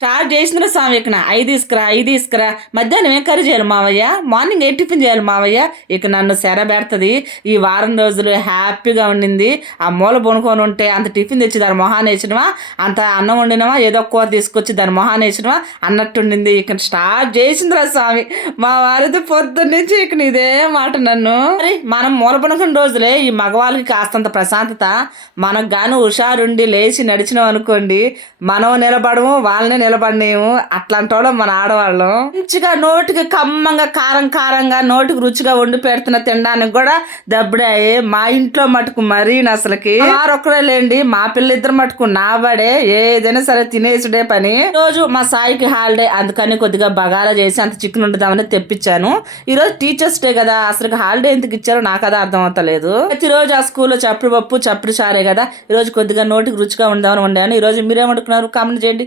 Start చేసిందిరా స్వామి ఇక అయి తీసుకురా అయి తీసుకురా మధ్యాహ్నం ఏం కర్రీ చేయాలి మావయ్య, మార్నింగ్ ఏ టిఫిన్ చేయాలి మావయ్య. ఇక నన్ను సెర పెడుతుంది. ఈ వారం రోజులు హ్యాపీగా ఉండింది. ఆ మూల పొనుకొని ఉంటే అంత టిఫిన్ తెచ్చి దాని మొహాన్ని వేసినవా, అంత అన్నం వండినవా, ఏదో కూర తీసుకొచ్చి దాని మొహాన్ని వేసినవా అన్నట్టుండింది. ఇక స్టార్ట్ చేసిందిరా స్వామి మా వారిది పొద్దున్న నుంచి ఇక ఇదే మాట నన్ను. మరి మనం మూల పొనుకున్న రోజులే ఈ మగవాళ్ళకి కాస్తంత ప్రశాంతత. మనకు గాను హుషారుండి లేచి నడిచినాం అనుకోండి, మనం నిలబడము వాళ్ళని నిలబడినేమో. అట్లాంటి వాళ్ళం మన ఆడవాళ్ళం. మంచిగా నోటికి కమ్మంగా కారం కారంగా నోటికి రుచిగా వండి పెడుతున్న తినడానికి కూడా దబ్బుడాయి. మా ఇంట్లో మటుకు మరీ అసలుకి వారొక్కడే లేండి, మా పిల్లిద్దరు మటుకు నాబడే ఏదైనా సరే తినేసుడే పని. రోజు మా సాయికి హాలిడే, అందుకని కొద్దిగా బగారా చేసి అంత చికెన్ వండుదామని తెప్పించాను. ఈరోజు టీచర్స్ డే కదా, అసలు హాలిడే ఎందుకు ఇచ్చారో నాకు అదే అర్థం అవుతలేదు. ప్రతిరోజు ఆ స్కూల్లో చప్పుడు పప్పు చప్పుడు చారే కదా, ఈరోజు కొద్దిగా నోటికి రుచిగా ఉందామని వండాను. ఈరోజు మీరేమనుకున్నారు కామెంట్ చేయండి.